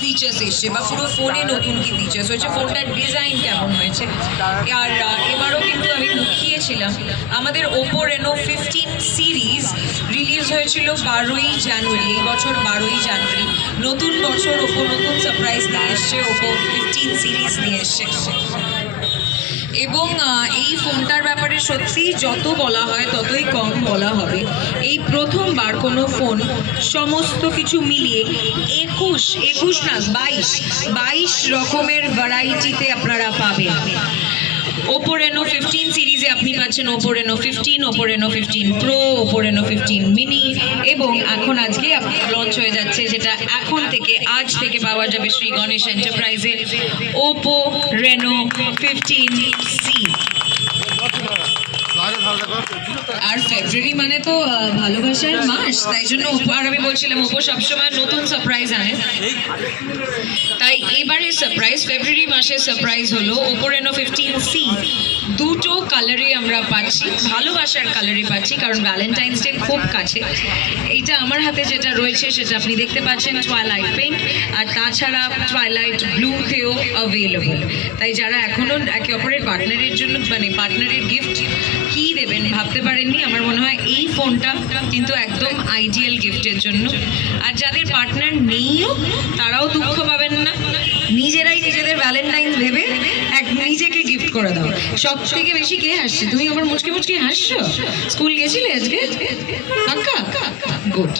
Features এসছে বা পুরো ফোনে নতুন কি ফিচার্স হয়েছে, ফোনটার ডিজাইন কেমন হয়েছে। আর এবারও কিন্তু আমি মুখিয়েছিলাম আমাদের ওপো রেনো 15 সিরিজ রিলিজ হয়েছিল 12ই জানুয়ারি, এই বছর 12ই জানুয়ারি। নতুন বছর ওপো নতুন সারপ্রাইজ নিয়ে এসছে, ওপো 15 সিরিজ নিয়ে এসছে। এবং এই ফোনটার ব্যাপারে সত্যি যত বলা হয় ততই কম বলা হবে। এই প্রথমবার কোনো ফোন সমস্ত কিছু মিলিয়ে 21 না 22 রকমের ভ্যারাইটিতে আপনারা পাবেন। ওপো রেনো 15 সিরিজে আপনি পাচ্ছেন Oppo Reno 15, Oppo Reno 15 Pro, Oppo Reno 15 Mini, এবং এখন আজকে লঞ্চ হয়ে যাচ্ছে, যেটা আজ থেকে পাওয়া যাবে শ্রী গণেশ এন্টারপ্রাইজে, ওপো রেনো 15C। আর ফেব্রুয়ারি মানে তো ভালোবাসার মাস, তাই জন্য আর আমি বলছিলাম ওপো সবসময় নতুন সারপ্রাইজ আনে, তাই এবারে সারপ্রাইজ ফেব্রুয়ারি মাসে সারপ্রাইজ হলো ওপো রেনো 15C। দুটো কালারে আমরা পাচ্ছি, ভালোবাসার কালারে পাচ্ছি, কারণ ভ্যালেন্টাইন্স ডে খুব কাছে। এইটা আমার হাতে যেটা রয়েছে সেটা আপনি দেখতে পাচ্ছেন টুয়াইলাইট পিঙ্ক, আর তাছাড়া টুয়াইলাইট ব্লুতেও অ্যাভেলেবল। তাই যারা এখনও একে অপরের পার্টনারের জন্য মানে পার্টনারের গিফট কী দেবেন ভাবতে পারেননি, আমার মনে হয় এই ফোনটা কিন্তু একদম আইডিয়াল গিফটের জন্য। আর যাদের পার্টনার নেইও তারাও দুঃখ পাবেন না, নিজেরাই নিজেদের ভ্যালেন্টাইন্স ভেবে নিজেকে গিফট করে দাও। সব থেকে বেশি কে হাসছে? তুমি আবার মুচকে মুচকে হাসছো? স্কুল গেছিলে আজকে? গুড।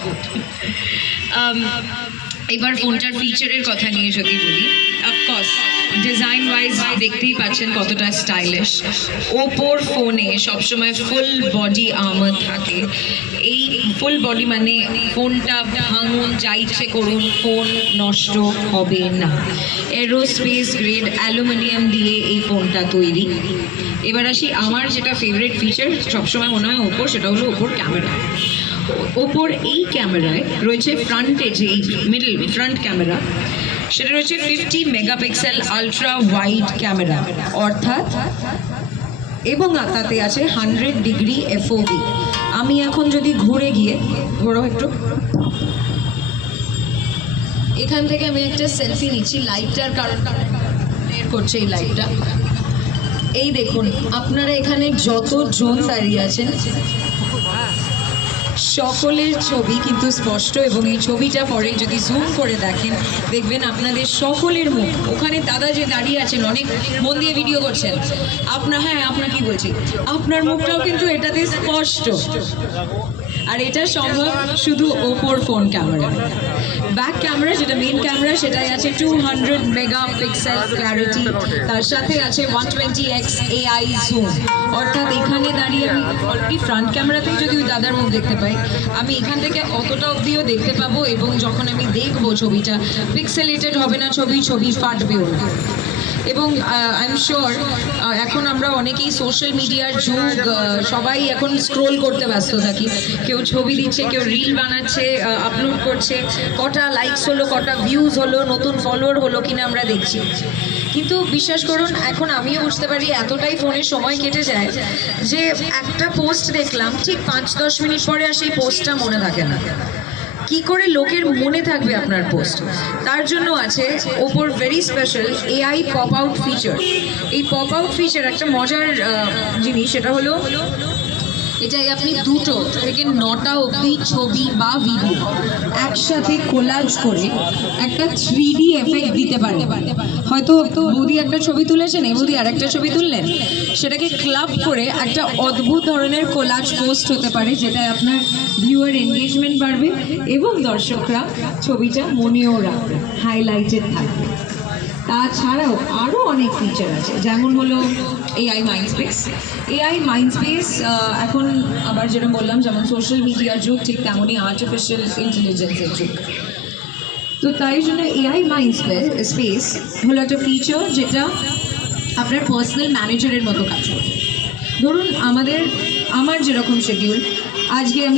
এবার ফোনটার ফিচারের কথা নিয়ে যদি বলি, অফকোর্স ডিজাইন ওয়াইজ দেখতেই পাচ্ছেন কতটা স্টাইলিশ। ওপোর ফোনে সবসময় ফুল বডি আর্মার থাকে। এই ফুল বডি মানে ফোনটা ভাঙুন যা ইচ্ছে করুন, ফোন নষ্ট হবে না। এরোস্পেস গ্রেড অ্যালুমিনিয়াম দিয়ে এই ফোনটা তৈরি। এবার আসি আমার যেটা ফেভারিট ফিচার সবসময় মনে হয় ওপোর, সেটা হলো ওপোর ক্যামেরা। ওপোর এই ক্যামেরায় রয়েছে ফ্রন্টে যে এই মিডল ফ্রন্ট ক্যামেরা, সেটা রয়েছে 50 মেগাপিক্সেল আলট্রা ওয়াইড ক্যামেরা অর্থাৎ, এবং তাতে আছে 100 ডিগ্রি FOV। আমি এখন যদি ঘুরে গিয়ে ঘোরো একটু, এখান থেকে আমি একটা সেলফি নিচ্ছি, লাইটটার কারণ করছে এই লাইটটা। এই দেখুন আপনারা এখানে যতজন দাঁড়িয়ে আছেন সকলের ছবি কিন্তু স্পষ্ট, এবং এই ছবিটা পরে যদি জুম করে দেখেন দেখবেন আপনাদের সকলের মুখ। ওখানে দাদা যে দাঁড়িয়ে আছেন অনেক মন দিয়ে ভিডিও করছেন, আপনার কি বলছি, আপনার মুখটাও কিন্তু এটাতে স্পষ্ট। আর এটা সম্ভব শুধু ওপোর ফোন ক্যামেরা। ব্যাক ক্যামেরা যেটা মেন ক্যামেরা সেটাই আছে 200 মেগাপিক্সেল ক্ল্যারিটি, তার সাথে আছে 120x AI জুম। অর্থাৎ এখানে দাঁড়িয়ে আমি অলরেডি ফ্রন্ট ক্যামেরাতেই যদি ওই দাদার মুখ দেখতে পাই, আমি এখান থেকে অতটা অবধিও দেখতে পাবো, এবং যখন আমি দেখবো ছবিটা পিক্সেলেটেড হবে না, ছবি ফাটবেও না। এবং আই এম শিওর এখন আমরা অনেকেই সোশ্যাল মিডিয়ার যুগ, সবাই এখন স্ক্রোল করতে ব্যস্ত থাকি। কেউ ছবি দিচ্ছে, কেউ রিল বানাচ্ছে, আপলোড করছে, কটা লাইকস হলো, কটা ভিউজ হলো, নতুন ফলোয়ার হলো কিনা আমরা দেখছি। কিন্তু বিশ্বাস করুন এখন আমিও বুঝতে পারি এতটাই ফোনে সময় কেটে যায় যে একটা পোস্ট দেখলাম ঠিক 5-10 মিনিট পরে আর সেই পোস্টটা মনে থাকে না। কি করে লোকের মনে থাকবে আপনার পোস্ট? তার জন্য আছে ওপোর very special AI pop out feature. এই পপ আউট ফিচার একটা মজার জিনিস, সেটা হলো এটাই আপনি 2 থেকে 9টা অবধি ছবি বা ভিডিও একসাথে কোলাজ করে একটা 3D এফেক্ট দিতে পারেন। হয়তো বৌদি একটা ছবি তুলেছেন, এই বৌদি আরেকটা ছবি তুললেন, সেটাকে ক্লাব করে একটা অদ্ভুত ধরনের কোলাজ পোস্ট হতে পারে, যেটা আপনার ভিউয়ার এনগেজমেন্ট বাড়বে এবং দর্শকরা ছবিটা মনেও রাখবে, হাইলাইটেড থাকবে। তাছাড়াও আরও অনেক ফিচার আছে, যেমন হলো AI মাইন্ডস্পেস। এখন আবার যেটা বললাম, যেমন সোশ্যাল মিডিয়ার যুগ ঠিক তেমনই আর্টিফিশিয়াল ইন্টেলিজেন্সের যুগ। তো তাই জন্য AI মাইন্ডস্পেস হলো একটা ফিচার যেটা আপনার পার্সোনাল ম্যানেজারের মতো কাজ করবে। ধরুন আমার যেরকম শিডিউল, আজকে আমি